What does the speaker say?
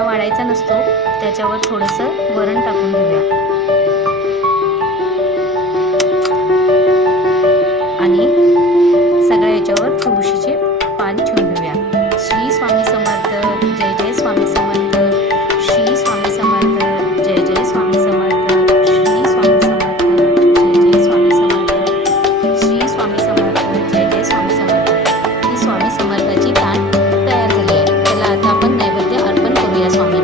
शिरा वाढायचा नसतो, त्याच्यावर थोडंसं वरण टाकून घेऊया आणि सगळ्या याच्यावर तुळशीचे पान ठेवून घेऊया. श्री स्वामी समर्थ. जय जय स्वामी समर्थ. श्री स्वामी समर्थ. जय जय स्वामी समर्थ. श्री स्वामी समर्थ. जय जय स्वामी समर्थ. श्री स्वामी समर्थ. जय जय स्वामी समर्थ. ही स्वामी समर्थाची ताट तयार झाली आहे. त्याला आता आपण नैवेद्य अर्पण करूया स्वामी.